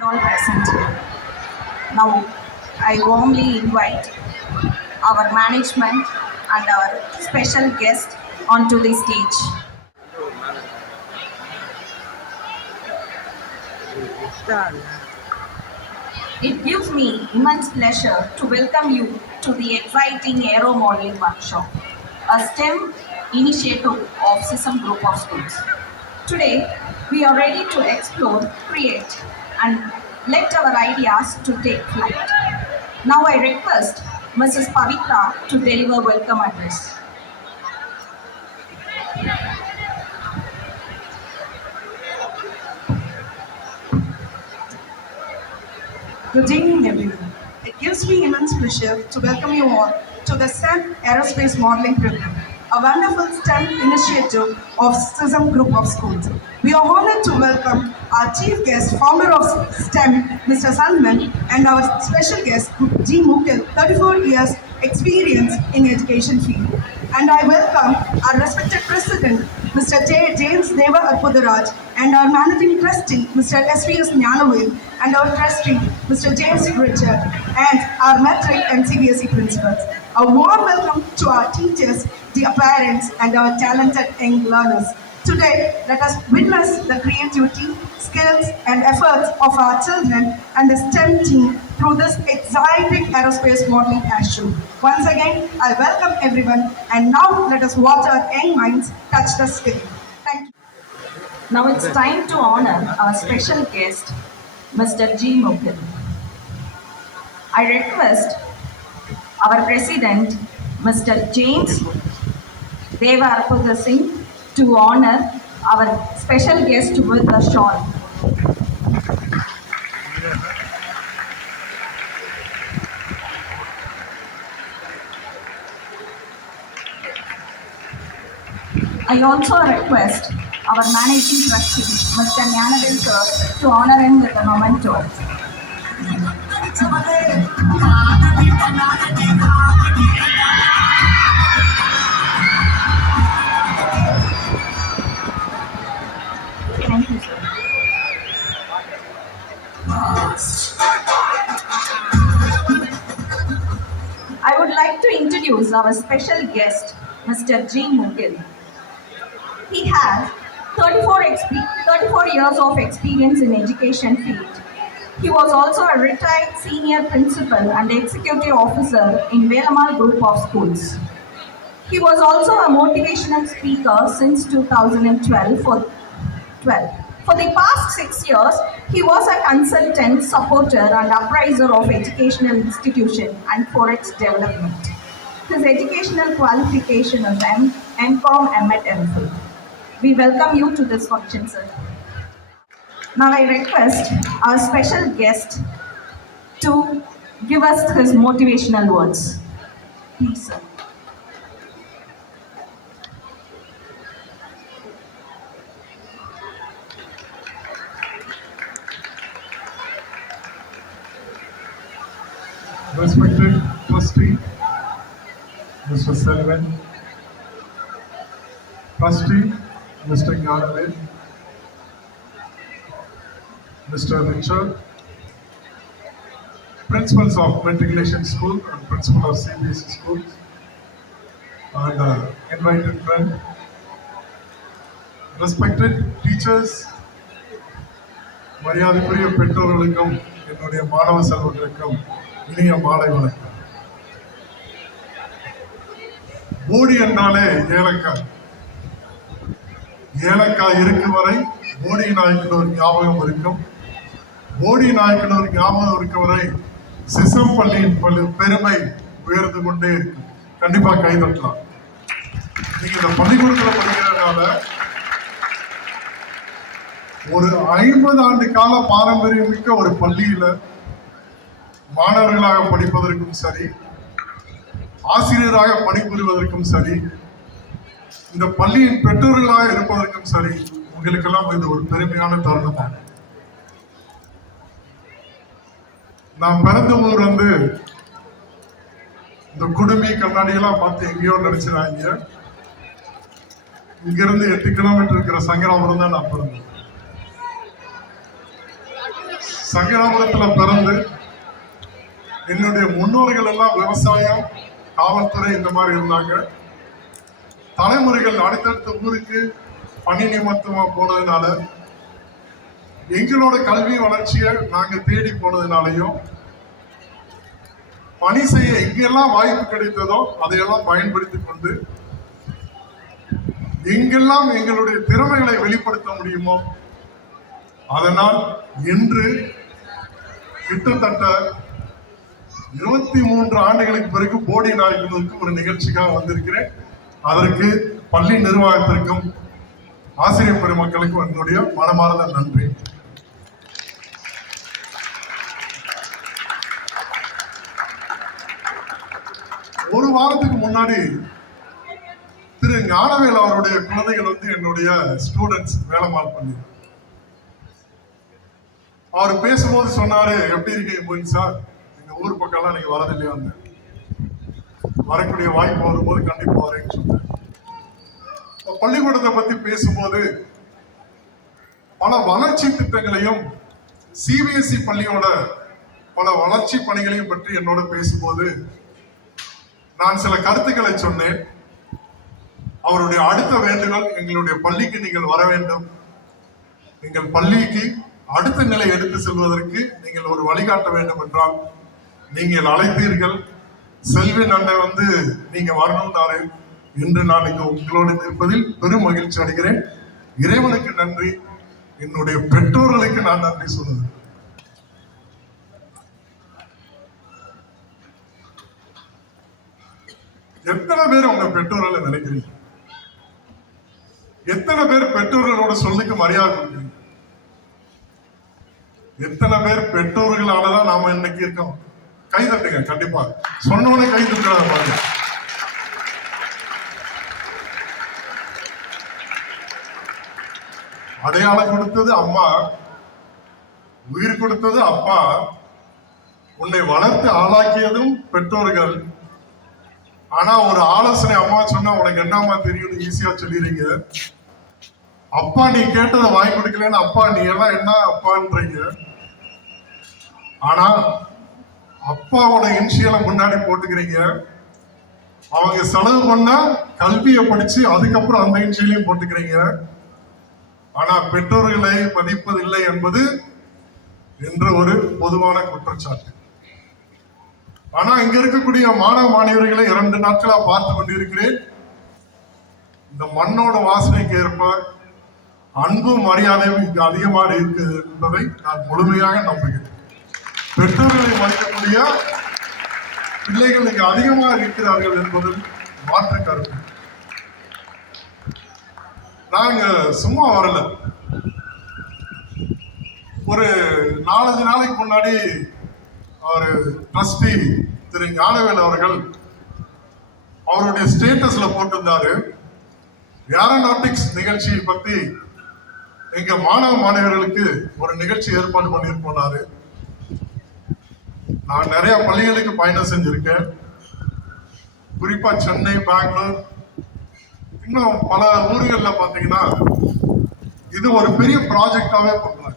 All present here. Now, I warmly invite our management and our special guest onto the stage. It gives me immense pleasure to welcome you to the exciting Aero Modeling Workshop, a STEM initiative of SISM Group of Schools. Today, we are ready to explore, create, and let our ideas to take flight. Now I request Mrs. Pavitra to deliver welcome address. Good evening, everyone. It gives me immense pleasure to welcome you all to the STEM Aerospace Modeling Program, a wonderful STEM initiative of SISM Group of Schools. We are honored to welcome our chief guest, founder of STEM, Mr. Salman, and our special guest, G. Mukil, 34 years experience in education field. And I welcome our respected president, Mr. James Deva Arpudaraj, and our managing trustee, Mr. S.V.S. Nyanavil, and our trustee, Mr. James Richard, and our metric and CBSE principals. A warm welcome to our teachers, dear parents, and our talented young learners. Today, let us witness the creativity, skills, and efforts of our children and the STEM team through this exciting aerospace modeling action. Once again, I welcome everyone, and now let us watch our young minds touch the screen. Thank you. Now it's time to honor our special guest, Mr. G. Mukil. I request our president, Mr. James Deva Arpuda Singh, to honor our special guest with a shawl. I also request our managing trustee, Mr. Nyanadil sir, to honor him with a memento. Thank you, sir. I would like to introduce our special guest, Mr. G. Mukil. He has 34 years of experience in education field. He was also a retired senior principal and executive officer in Velamal Group of Schools. He was also a motivational speaker since 2012 For the past 6 years, he was a consultant, supporter, and appraiser of educational institution and for its development. His educational qualification is MCom, MEd, MPhil. We welcome you to this function, sir. Now I request our special guest to give us his motivational words. Please, sir. Respected trustee, Mr. Selvan, trustee, Mr. Gnanavid, Mr. Richard, principals of Matriculation School and principal of CBSE schools, and invited friend, respected teachers, மரியாதைக்குரிய பெற்றோர்களுக்கும் என்னுடைய மாணவ செல்வங்களுக்கும் இனிய மாலை வணக்கம். போடி என்றாலே ஏலக்காய். ஏலக்காய் இருக்கும் வரை போடி நாயக்கனூர் ஞாபகம் இருக்கும். போடி நாயக்கனூர் ஞாபகம் இருக்கும் வரை சிசம் பள்ளியின் பெருமை உயர்ந்து கொண்டே இருக்கும். கண்டிப்பா கைதட்டலாம். நீங்க இந்த பள்ளிக்கூடத்துல படிக்கிறதுனால ஒரு 50 ஆண்டு கால பாரம்பரியம் மிக்க ஒரு பள்ளியில மாணவர்களாக படிப்பதற்கும் சரி, ஆசிரியராக பணிபுரிவதற்கும் சரி, இந்த பள்ளியின் பெற்றோர்களாக இருப்பதற்கும் சரி, உங்களுக்கெல்லாம் இது ஒரு பெருமையான தருணமாகும். நான் பிறந்த ஊர் இந்த குடுமி கண்ணாடியெல்லாம் பார்த்து எங்கேயோ நினைச்சிடாங்க. இங்கிருந்து 8 கிலோமீட்டர் இருக்கிற சங்கராபுரம் தான் நான் பிறந்தேன். சங்கராபுரத்துல பிறந்து என்னுடைய முன்னோர்கள் எல்லாம் விவசாயம், காவல்துறை இந்த மாதிரி இருந்தாங்க. தலைமுறைகள் அடுத்தடுத்த ஊருக்கு பணி நிமித்தமா போனதுனால எங்களோட கல்வி வளர்ச்சியை நாங்க தேடி போனதுனாலையும் பணி செய்ய எங்கெல்லாம் வாய்ப்பு கிடைத்ததோ அதையெல்லாம் பயன்படுத்திக் கொண்டு எங்கெல்லாம் எங்களுடைய திறமைகளை வெளிப்படுத்த முடியுமோ அதனால் இன்று கிட்டத்தட்ட 23 ஆண்டுகளுக்கு பிறகு போடி நாயக்கனுக்கு ஒரு நிகழ்ச்சிக்காக வந்திருக்கிறேன். அதற்கு பள்ளி நிர்வாகத்திற்கும் ஆசிரியர் பெருமக்களுக்கும் என்னுடைய மனமார்ந்த நன்றி. ஒரு வாரத்துக்கு முன்னாடி திரு ஞானவேல் அவருடைய குழந்தைகள் வந்து என்னுடைய ஸ்டூடெண்ட்ஸ் வேலைமால் பண்ணி அவர் பேசும்போது சொன்னாரு, எப்படி இருக்கீங்க மோயின் சார், எங்க ஊர் பக்கம்லாம் நீங்க வரதில்லையா, வரக்கூடிய வாய்ப்பு வரும்போது கண்டிப்பா வரேன்னு சொன்னேன். பள்ளிக்கூடத்தை பத்தி பேசும்போது பல வளர்ச்சி திட்டங்களையும் சிபிஎஸ்இ பள்ளியோட பல வளர்ச்சி பணிகளையும் பற்றி என்னோட பேசும்போது நான் சில கருத்துக்களை சொன்னேன். அவருடைய அடுத்த வேண்டுகோள், எங்களுடைய பள்ளிக்கு நீங்கள் வர வேண்டும், எங்கள் பள்ளிக்கு அடுத்த நிலை எடுத்து செல்வதற்கு நீங்கள் ஒரு வழிகாட்ட வேண்டும் என்றால் நீங்கள் அழைத்தீர்கள். செல்வின் அண்ணன் வந்து நீங்க வரணும்னாரு. இன்று நான் இங்கு உங்களோடு இருப்பதில் பெரும் மகிழ்ச்சி அடைகிறேன். இறைவனுக்கு நன்றி, என்னுடைய பெற்றோர்களுக்கு நான் நன்றி சொல்லுவேன். எத்தனை பேர் உங்க பெற்றோர்களை நினைக்கிறீங்க? எத்தனை பேர் பெற்றோர்களோட சொல்லுக்கு மரியாதை கொடுக்குறீங்க? எத்தனை பேர் பெற்றோர்களாலதான் நாம இன்னைக்கு இருக்கோம்? கை தட்டுங்க, கண்டிப்பா சொன்னோட கை தட்டுறாங்க பாருங்க. அடையாளம் கொடுத்தது அம்மா, உயிர் கொடுத்தது அப்பா, உன்னை வளர்த்து ஆளாக்கியதும் பெற்றோர்கள். ஆனா ஒரு ஆலோசனை அம்மா சொன்னா உனக்கு என்னம்மா தெரியும் ஈஸியா சொல்லிடுறீங்க. அப்பா நீ கேட்டதை வாங்கி கொடுக்கலன்னு அப்பா நீ எல்லாம் என்ன அப்பான்றீங்க. ஆனா அப்பாவோட இன்சியலை முன்னாடி போட்டுக்கிறீங்க. அவங்க செலவு பண்ணா கல்வியை படிச்சு அதுக்கப்புறம் அந்த இன்சியலையும் போட்டுக்கிறீங்க. ஆனா பெற்றோர்களை மதிப்பதில்லை என்பது என்று ஒரு பொதுவான குற்றச்சாட்டு. ஆனா இங்க இருக்கக்கூடிய மாணவ மாணவர்களை 2 நாட்களா பார்த்து கொண்டிருக்கிறேன். இந்த மண்ணோட வாசனைக்கு ஏற்ப அன்பு மரியாதையும் இங்கு அதிகமாக இருக்கு என்பதை நான் முழுமையாக நம்புகிறேன். பெற்றோர்களை மதிக்கக்கூடிய பிள்ளைகள் இங்கு அதிகமாக இருக்கிறார்கள் என்பதில் மாற்று கருத்து. நாங்க சும்மா வரல. ஒரு 4-5 நாளைக்கு முன்னாடி ஒரு ட்ரஸ்டி திரு ஞானவேல் அவர்கள் அவருடைய ஸ்டேட்டஸ்ல போட்டிருந்தாரு, ஏரோநாட்டிக்ஸ் நிகழ்ச்சியை பத்தி எங்க மாணவ மாணவர்களுக்கு ஒரு நிகழ்ச்சி ஏற்பாடு பண்ணிருப்போனாரு. நான் நிறைய பள்ளிகளுக்கு பயணம் செஞ்சிருக்கேன். குறிப்பா சென்னை, பெங்களூர், இன்னும் பல ஊர்கள்ல பாத்தீங்கன்னா இது ஒரு பெரிய ப்ராஜெக்டாவே பண்றாங்க.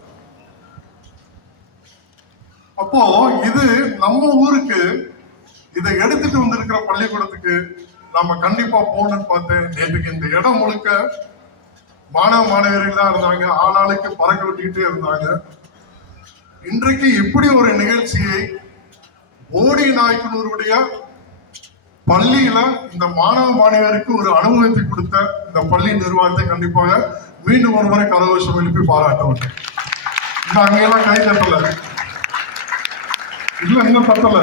அப்போ இது நம்ம ஊருக்கு இதை எடுத்துட்டு வந்திருக்கிற பள்ளிக்கூடத்துக்கு நம்ம கண்டிப்பா போகணும்னு பார்த்தேன். நேற்றுக்கு இந்த இடம் முழுக்க மாணவ மாணவர்கள் தான் இருந்தாங்க. ஆளாளுக்கு பறக்க விட்டுக்கிட்டே இருந்தாங்க. இன்றைக்கு இப்படி ஒரு நிகழ்ச்சியை போடி நாயக்கனூருடைய பள்ளியில இந்த மாணவ மாணவருக்கு ஒரு அனுபவத்தை கொடுத்த இந்த பள்ளி நிர்வாகத்தை கண்டிப்பாக மீண்டும் ஒரு முறை கரகோஷம் எழுப்பி பாராட்ட வேண்டும். இன்னும் அங்கெல்லாம் கை தட்டல, இல்ல இன்னும் தட்டல.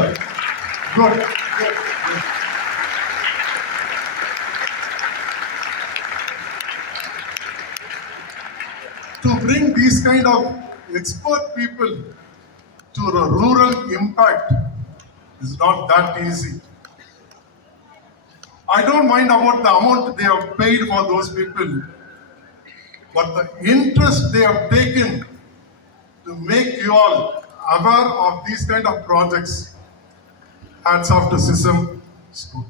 To bring these kind of expert people to a rural impact is not that easy. I don't mind about the amount they have paid for those people, but the interest they have taken to make you all aware of these kind of projects, hats off to SISM School.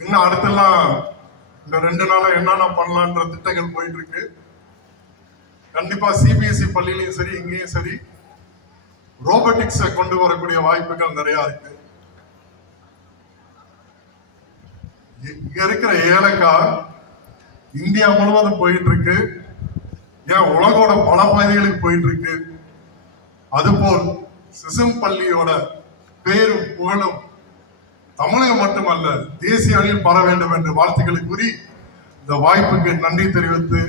இன்னும் அடுத்தெல்லாம் இந்த 2 நாளா என்னென்ன பண்ணலான்ற திட்டங்கள் போயிட்டு இருக்கு. கண்டிப்பா சிபிஎஸ்இ பள்ளியிலையும் சரி இங்கேயும் சரி ரோபோட்டிக்ஸை கொண்டு வரக்கூடிய வாய்ப்புகள் நிறைய இருக்கு. இங்க இருக்கிற ஏலக்காய் இந்தியா முழுவதும் போயிட்டு இருக்கு, ஏன் உலகோட பல பகுதிகளுக்கு போயிட்டு இருக்கு. அதுபோல் சிசம் பள்ளியோட பேரும் புகழும் தமிழகம் மட்டுமல்ல தேசிய அளவில் பர வேண்டும் என்று வாழ்த்துக்களை கூறி இந்த வாய்ப்புக்கு நன்றி தெரிவித்து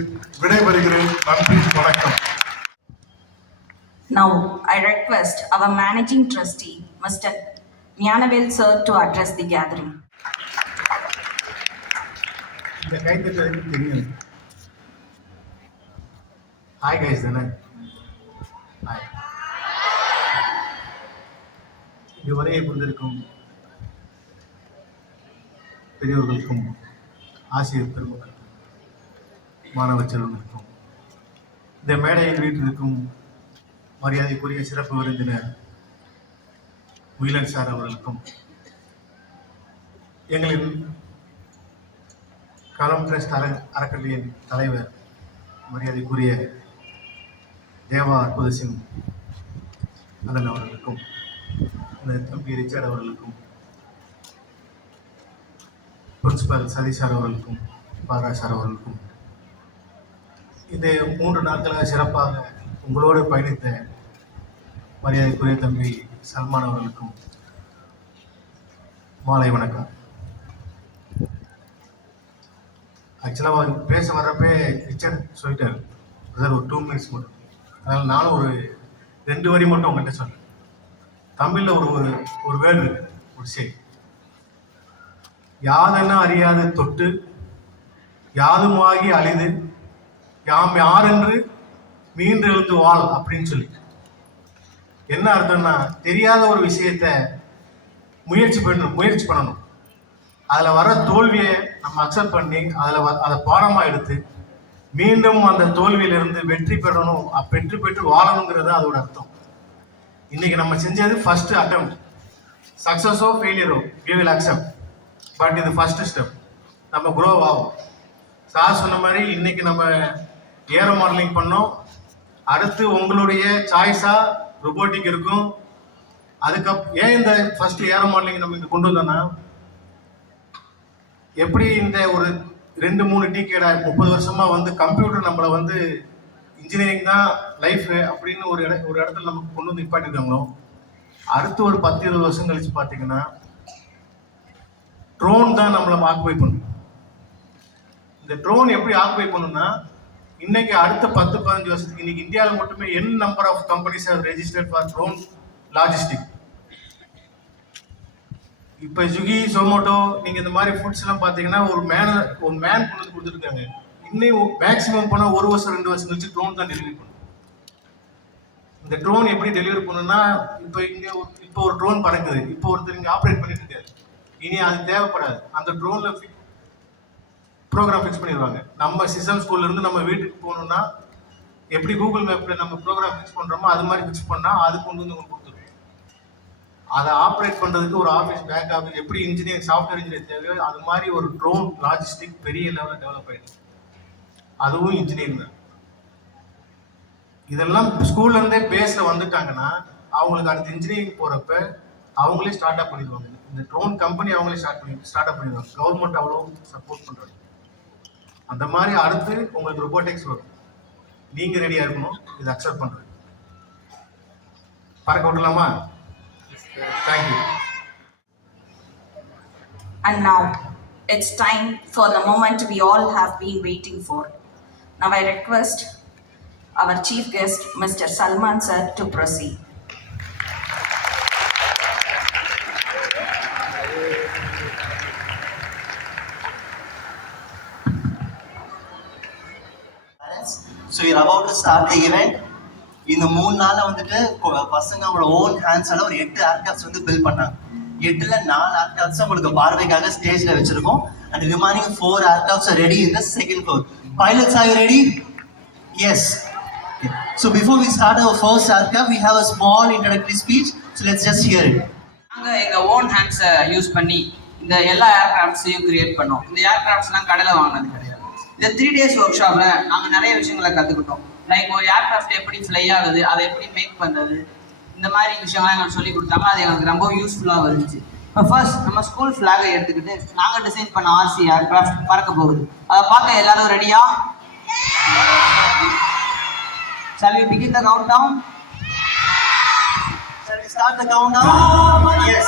விடைபெறுகிறேன். நன்றி, வணக்கம். Now, I request our Managing Trustee, Mr. Gnanavel sir, to address the gathering. இந்த கைத்தட்டலுக்கு தெரியும். ஹாய் கைஸ் தானே? ஹாய். இதுவரையை புரிந்திருக்கும் பெரியவர்களுக்கும் ஆசிரியர் பெருமக்களுக்கும் மாணவ செல்வங்களுக்கும் இந்த மேடையில் வீட்டிற்கும் மரியாதைக்குரிய சிறப்பு விருந்தினர் முகிலன் சார் அவர்களுக்கும் எங்களின் களம் ட்ரஸ்ட் அறக்கட்டளையின் தலைவர் மரியாதைக்குரிய தேவா அற்புத சிங் அண்ணன் அவர்களுக்கும் இந்த தம்பி ரிச்சர்ட் அவர்களுக்கும் பிரின்சிபல் சதீஷ் சார் அவர்களுக்கும் பாரா சார் அவர்களுக்கும் இந்த 3 நாட்களாக சிறப்பாக உங்களோடு பயணித்த மரியாதைக்குரிய தம்பி சல்மான் அவர்களுக்கும் மாலை வணக்கம். ஆக்சுவலாக அவர் பேச வர்றப்பே ரிச்சர்ட் சொல்லிட்டார் சார் ஒரு 2 மினிட்ஸ் மட்டும், அதனால் நானும் ஒரு 2 வரி மட்டும் உங்கள்கிட்ட சொன்னேன். தமிழில் ஒரு வேர்டு ஒரு செய், யாதென அறியாது தொட்டு யாதுமாகி அழிது யாம் யாரென்று மீண்டு எழுந்து வாழ் அப்படின்னு சொல்லி என்ன அர்த்தம்னா, தெரியாத ஒரு விஷயத்த முயற்சி பண்ணணும். அதில் வர தோல்வியை நம்ம அக்செப்ட் பண்ணி அதை பாடமாக எடுத்து மீண்டும் அந்த தோல்வியிலிருந்து வெற்றி பெற்று வாழணுங்கிறது அதோட அர்த்தம். இன்னைக்கு நம்ம செஞ்சது ஃபர்ஸ்ட் அட்டெம்ப்ட், சக்ஸஸோ ஃபெயிலியரோ வி வில் அக்செப்ட், பட் இது ஃபர்ஸ்ட் ஸ்டெப். நம்ம க்ரோ ஆகும். சார் சொன்ன மாதிரி இன்னைக்கு நம்ம ஏரோ மாடலிங் பண்ணோம், அடுத்து உங்களுடைய சாய்ஸாக ரொபோட்டிக் இருக்கும். ஏன் இந்த ஃபர்ஸ்ட் ஏரோ மாடலிங் நம்ம இங்கே கொண்டு வந்தோம்னா, எப்படி இந்த ஒரு 2-3 டிகேட 30 வருஷமா வந்து கம்ப்யூட்டர் நம்மளை வந்து இன்ஜினியரிங் தான் லைஃப் அப்படின்னு ஒரு இடத்துல நமக்கு கொண்டு வந்து நிப்பாட்டிருக்காங்களோ, அடுத்து ஒரு 10-20 வருஷம் கழிச்சு பார்த்தீங்கன்னா ட்ரோன் தான் நம்மளை ஆக்குபை பண்ணும். இந்த ட்ரோன் எப்படி ஆக்குபை பண்ணும்னா, இன்னைக்கு அடுத்த 10-15 வருஷத்துக்கு இன்னைக்கு இந்தியாவில் மட்டுமே n number of companies have registered for drone logistic. இப்போ ஸ்விக்கி ஜொமேட்டோ நீங்கள் இந்த மாதிரி ஃபுட்ஸ் எல்லாம் பார்த்தீங்கன்னா ஒரு மேன் கொண்டு வந்து கொடுத்துருக்காங்க. இன்னும் மேக்ஸிமம் போனால் 1 வருஷம் 2 வருஷம் கழிச்சு ட்ரோன் தான் டெலிவரி பண்ணும். இந்த ட்ரோன் எப்படி டெலிவரி பண்ணுன்னா, இப்போ ஒரு ட்ரோன் பறக்குது, இப்போ ஒருத்தர் இங்கே ஆப்ரேட் பண்ணிட்டு இருக்காரு, இனி அது தேவைப்படாது. அந்த ட்ரோனில் ப்ரோக்ராம் ஃபிக்ஸ் பண்ணிடுவாங்க. நம்ம சிஸ்டம் ஸ்கூல்லேருந்து நம்ம வீட்டுக்கு போகணுன்னா எப்படி கூகுள் மேப்பில் நம்ம ப்ரோக்ராம் ஃபிக்ஸ் பண்ணுறோமோ அது மாதிரி ஃபிக்ஸ் பண்ணால் அது கொண்டு வந்து உங்களுக்கு கொடுத்துருவோம். அதை ஆப்ரேட் பண்ணுறதுக்கு ஒரு ஆஃபீஸ், பேக் ஆஃபீஸ், எப்படி இன்ஜினியர் சாஃப்ட்வேர் இன்ஜினியர் தேவையோ அது மாதிரி ஒரு ட்ரோன் லாஜிஸ்டிக் பெரிய லெவலில் டெவலப் ஆகிடுது. அதுவும் இன்ஜினியரிங் தான். இதெல்லாம் ஸ்கூல்லேருந்தே பேஸில் வந்துட்டாங்கன்னா அவங்களுக்கு அடுத்த இன்ஜினியரிங் போகிறப்ப அவங்களே ஸ்டார்ட் அப் பண்ணிடுவாங்க. இந்த ட்ரோன் கம்பெனி அவங்களே ஸ்டார்ட் அப் பண்ணிடுவாங்க. கவர்மெண்ட் அவ்வளோ சப்போர்ட் பண்ணுறாங்க. அந்த மாதிரி அடுத்து உங்களுக்கு ரொபோட்டிக்ஸ் வரும். நீங்கள் ரெடியாக இருக்கணும் இதை அக்செப்ட் பண்ணுறது. பறக்க விடலாமா? Thank you. And now, it's time for the moment we all have been waiting for. Now I request our chief guest, Mr. Salman sir, to proceed. So you're about to start the event. இந்த 3 நாள்ல வந்துட்டு பசங்க அவங்களோட ஓன் ஹேண்ட்ஸால ஒரு 8 ஏர்கிராஃப்ட்ஸ் வந்து பில்ட் பண்ணாங்க. 8ல 4 ஏர்கிராஃப்ட்ஸ் உங்களுக்கு பார்வைக்காக ஸ்டேஜ்ல வச்சிருக்கோம். And the remaining 4 aircrafts are ready in the second floor. Pilots, are you ready? Yes. Okay. So before we start our first aircraft, we have a small introductory speech. So let's just hear it. நாங்கள் எங்கள் ஓன் ஹேண்ட்ஸை யூஸ் பண்ணி இந்த எல்லா ஏர்கிராஃப்ட்ஸையும் கிரியேட் பண்ணோம். இந்த ஏர்கிராஃப்ட்ஸ்லாம் கடையில் வாங்கினது கிடையாது. இந்த 3 days ஒர்க் ஷாப்பில் நாங்கள் நிறைய விஷயங்களை கற்றுக்கிட்டோம். லைக் ஒரு ஏர்கிராஃப்ட் எப்படி ஃப்ளை ஆகுது, அதை எப்படி மேக் பண்ணுறது, இந்த மாதிரி விஷயங்கள்லாம் எங்களுக்கு சொல்லி கொடுத்தாங்க. அது எங்களுக்கு ரொம்ப யூஸ்ஃபுல்லாக இருந்துச்சு. இப்போ ஃபர்ஸ்ட் நம்ம ஸ்கூல் ஃப்ளாகை எடுத்துக்கிட்டு நாங்கள் டிசைன் பண்ண ஆர்சி ஏர்கிராஃப்ட் பறக்க போகுது. அதை பார்க்க எல்லாரும் ரெடியா? Shall we begin the countdown? Shall we start the countdown? Yes.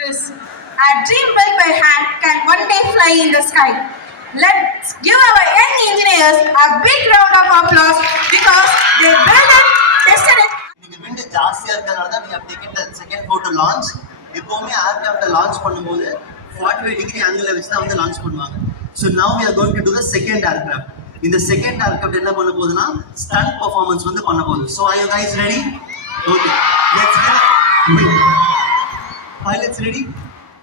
This, a dream built by hand, can one day fly in the sky. Let's give our young engineers a big round of applause because they built it, tested it. இன்னைக்கு விண்டு ஜாஸ்தியா இருக்கிறதுனால தான் we have taken the second floor to launch. எப்பவுமே aircraft launch பண்ணும்போது 45 degree angle வச்சு தான் வந்து லான்ச் பண்ணுவாங்க. So now we are going to do the second aircraft. இந்த செகண்ட் ஏர்கிராஃப்ட் என்ன பண்ண போகுதுன்னா ஸ்டண்ட் பெர்ஃபார்மன்ஸ் வந்து பண்ண போகுது. So are you guys ready? Okay. Let's get pilots ready?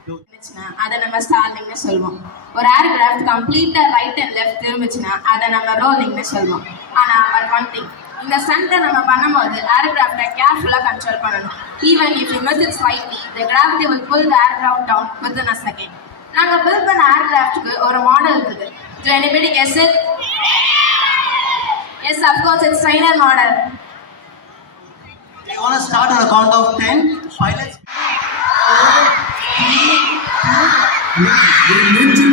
இருந்துச்சுன்னா அதை நம்ம ஸ்டார்லிங்னு சொல்லுவோம். ஒரு ஏர்கிராஃப்ட் கம்ப்ளீட்டா ரைட் அண்ட் லெஃப்ட் திரும்பிச்சுன்னா அதை நம்ம ரோலிங்னு சொல்லுவோம். ஆனா பட் ஒன் திங், இந்த ஸ்டண்ட்டை நம்ம பண்ணும்போது ஏர்கிராஃப்டை கேர்ஃபுல்லா கண்ட்ரோல் பண்ணணும். Even if you miss it slightly, the gravity will pull the aircraft down within a second. நாங்க பில்ட் பண்ண ஏர்கிராஃப்ட்க்கு ஒரு மாடல் இருக்குது. Do anybody guess it? Yes, of course, it's trainer model. You want to start on a count of 10? Pilots. 4, 3, 2, 1.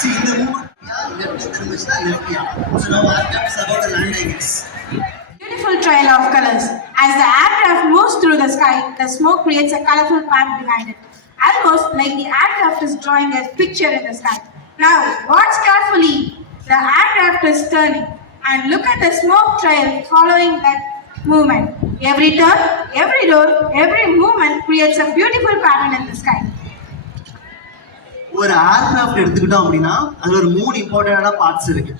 See, in the movement, left here. So now aircraft is about to land, I guess. Beautiful trail of colors. As the aircraft moves through the sky, the smoke creates a colorful path behind it, almost like the aircraft is drawing a picture in the sky. Now, watch carefully. The aircraft is turning, and look at the smoke trail following that movement. Every turn, every roll, every movement creates a beautiful pattern in the sky. ஒரு ஏர்கிராஃப்ட் எடுத்துக்கிட்டோம் அப்படின்னா அதுல ஒரு 3 இம்பார்ட்டன்டான பார்ட்ஸ் இருக்கு.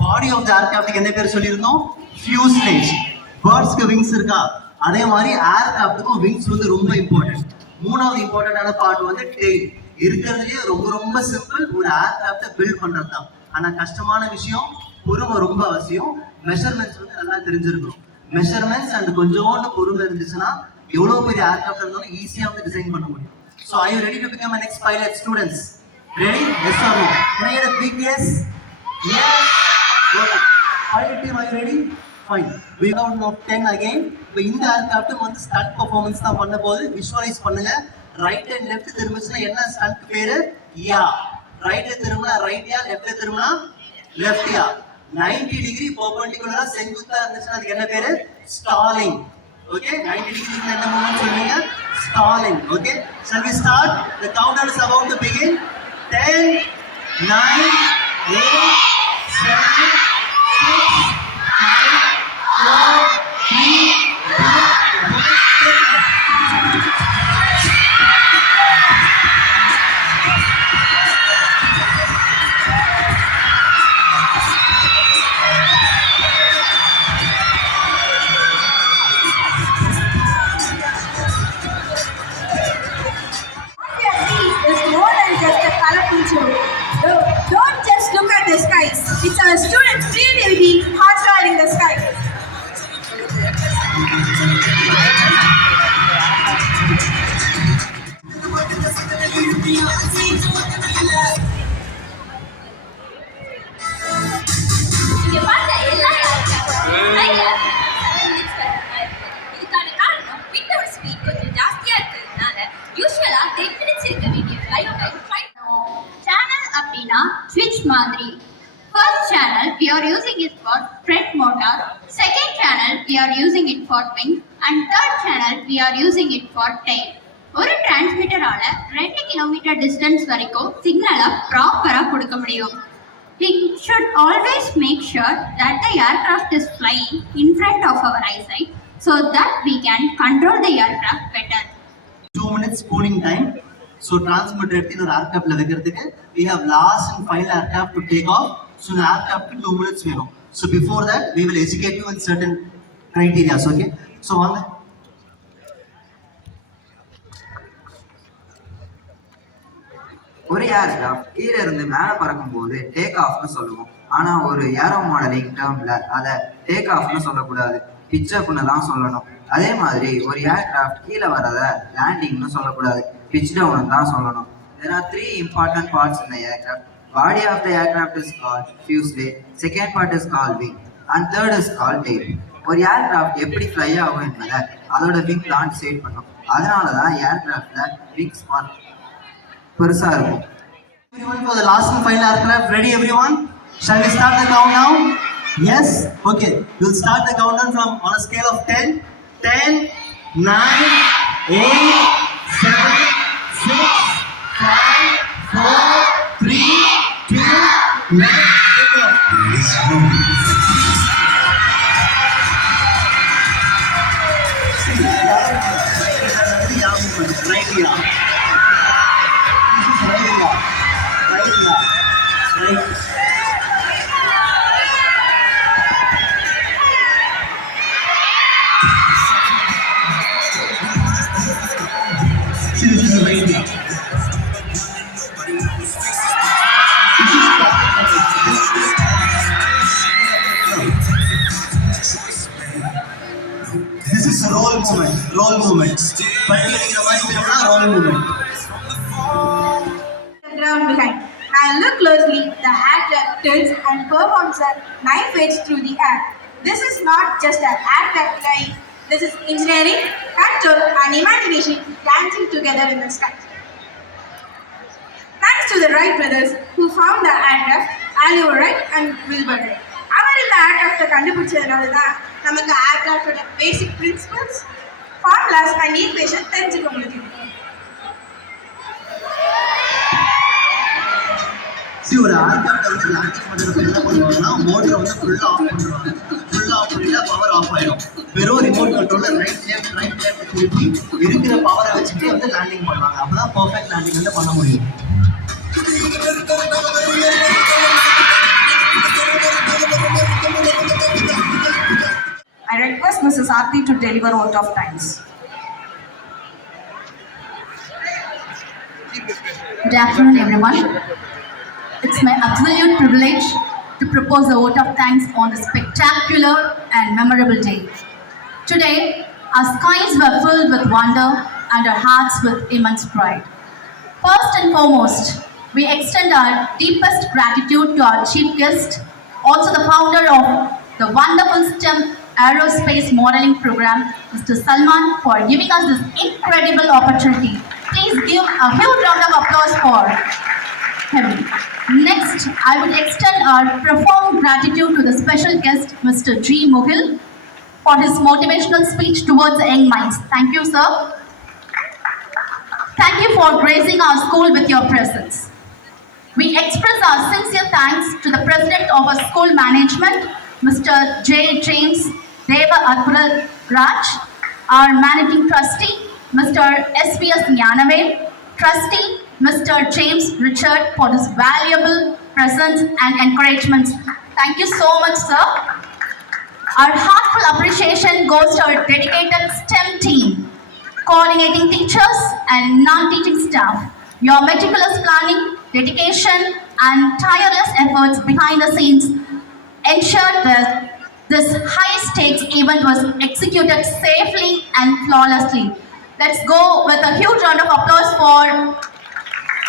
Body of the ஏர்கிராஃப்ட்க்கு என்ன பேர் சொல்லியிருந்தோம்? ஃபியூஸ்லேஜ். பேர்ட்ஸ்க்கு விங்ஸ் இருக்கா? அதே மாதிரி ஏர்கிராஃப்ட்டுக்கும் விங்ஸ் வந்து ரொம்ப இம்பார்ட்டன்ட். மூணாவது இம்பார்ட்டன்டான பார்ட் வந்து டெயில். இருக்கிறதுலேயே ரொம்ப ரொம்ப சிம்பிள், ஒரு ஏர்கிராஃப்டை பில்ட் பண்றது தான். ஆனா கஷ்டமான விஷயம், பொறுமை ரொம்ப அவசியம். மெஷர்மெண்ட்ஸ் வந்து நல்லா தெரிஞ்சிருக்கணும். மெஷர்மெண்ட்ஸ் அண்ட் கொஞ்சோண்டு பொறுமை இருந்துச்சுன்னா எவ்வளவு பெரிய ஏர்கிராஃப்ட் இருந்தாலும் ஈஸியா வந்து டிசைன் பண்ண முடியும். So are you ready to become a next pilot, students? Ready? Yes or no? Can I get a big yes? Yes. Okay. Pilot team, are you ready? Fine. We count of 10 again. இப்போ இந்த ஏர்கிராஃப்ட் வந்து stunt performance தான் பண்ண போது. விஷுவலைஸ் பண்ணுங்க. Right and left திரும்பிச்சுன்னா என்ன ஸ்டண்ட் பேரு? யா. ரைட் திரும்பினா ரைட் யா, லெஃப்ட் திரும்பினா லெஃப்ட் யா. 90 டிகிரி பெர்பெண்டிகுலரா செங்குத்தா இருந்துச்சுன்னா அதுக்கு என்ன பேரு? Stalling. Okay, 90 degrees in the movement சொல்லுங்க. Stalling. Okay, shall we start? The countdown is about to begin. 10, 9, 8, 7, 6, 5, 4, 3, 2, 1. Don't just look at the skies. It's our students' creativity hostile in the sky. Madri. First channel we are using it for front motor, second channel we are using it for wing, and third channel we are using it for tail. ஒரு டிரான்ஸ்மிட்டரால 2 kilometre distance வரைக்கும் சிக்னலை ப்ராப்பரா கொடுக்க முடியும். We should always make sure that the aircraft is flying in front of our eyesight so that we can control the aircraft better. 2 minutes cooling time. So transmitter எடுத்து ஒரு ஏர்கிராஃப்ட்ல வைக்கிறதுக்கு we have last and final aircraft to take off. So the aircraft 2 minutes வேணும். So before that we will educate you in certain criteria. Okay. So வாங்க. ஒரு ஏர்கிராஃப்ட் கீழே இருந்து மேலே பறக்கும்போது டேக் ஆஃப்னு சொல்லுவோம். ஆனால் ஒரு ஏரோ மாடலிங் டேர்மில் அதை டேக் ஆஃப்னு சொல்லக்கூடாது, பிச்சப்னு தான் சொல்லணும். அதே மாதிரி ஒரு ஏர்கிராஃப்ட் கீழே வரதை லேண்டிங்னு சொல்லக்கூடாது, பிச் டவுன் தான் சொல்லணும். There are 3 important parts in the aircraft. Body of the aircraft is called fuselage, second part is called wing, and third is called tail. ஒரு ஏர்கிராஃப்ட் எப்படி ஃப்ளை ஆகும் என்பதை அதோட விங் தான் டிசைட் பண்ணும். அதனால தான் ஏர்கிராஃப்ட்ல விங்ஸ் பெருசா இருக்கும். Everyone for the last and final aircraft. Ready everyone? Shall we start the countdown? Yes? Okay. We'll start the countdown from on a scale of 10. 10, 9, 8, 7, 6, 5, 4, 3, 2, 1. Take off. Right here. Right. See, this is right here. This is a roll movement. Roll movement. Roll movement. Ground behind. Now look closely. The aircraft tilts and performs a knife edge through the air. This is not just an aircraft flying. This is engineering, control, and imagination dancing together in the sky. Thanks to the Wright brothers who found the aircraft, Oliver Wright and Wilbur Wright. அவர் இந்த ஏர்கிராஃப்டை கண்டுபிடிச்சதுனால தான் நமக்கு ஏர்கிராஃப்டோட basic principles, formulas and equation தெரிஞ்சுக்க முடியும். See, ஒரு ஏர்கிராஃப்ட் வந்து லேண்டிங் பண்ணுறதுக்கு என்ன பண்ணுவாங்கன்னா மோட்டரை வந்து ஃபுல்லாக ஆஃப் பண்ணுவாங்க. ஃபுல்லாக ஆஃப் பண்ணிட்டா பவர் ஆஃப் ஆகிடும். வெறும் ரிமோட் கண்ட்ரோலில் ரைட் லெஃப்ட் திருப்பி இருக்கிற பவரை வச்சுட்டு வந்து லேண்டிங் பண்ணுவாங்க. அப்போ தான் பர்ஃபெக்ட் லேண்டிங் வந்து பண்ண முடியும். I request Mrs. Aarti to deliver vote of thanks. Good afternoon, everyone. It's my absolute privilege to propose a vote of thanks on this spectacular and memorable day. Today, our skies were filled with wonder and our hearts with immense pride. First and foremost, we extend our deepest gratitude to our chief guest, also the founder of the wonderful STEM Aerospace Modeling Program, Mr. Salman, for giving us this incredible opportunity. Please give a huge round of applause for him. Next, I would extend our profound gratitude to the special guest, Mr. G. Mughal, for his motivational speech towards young minds. Thank you, sir. Thank you for gracing our school with your presence. We express our sincere thanks to the President of our school management, Mr. J. James Deva Arpura Raj, our Managing Trustee, Mr. S.P.S. Nyanavel, Trustee, Mr. James Richard, for this valuable presence and encouragement. Thank you so much, sir. Our heartfelt appreciation goes to our dedicated STEM team, coordinating teachers and non-teaching staff. Your meticulous planning, dedication, and tireless efforts behind the scenes ensured that this high-stakes event was executed safely and flawlessly. Let's go with a huge round of applause for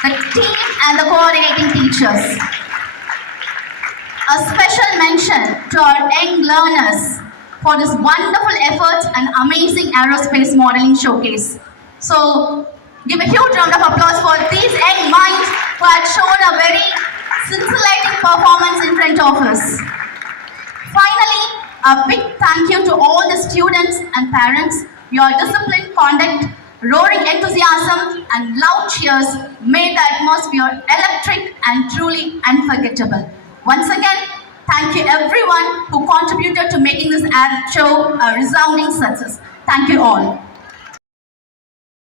the team and the coordinating teachers. A special mention to our young learners for this wonderful efforts and amazing aerospace modeling showcase. So, give a huge round of applause for these young minds who had shown a very scintillating performance in front of us. Finally, a big thank you to all the students and parents. Your disciplined conduct, roaring enthusiasm, and loud cheers made the atmosphere electric and truly unforgettable. Once again, thank you everyone who contributed to making this art show a resounding success. Thank you all.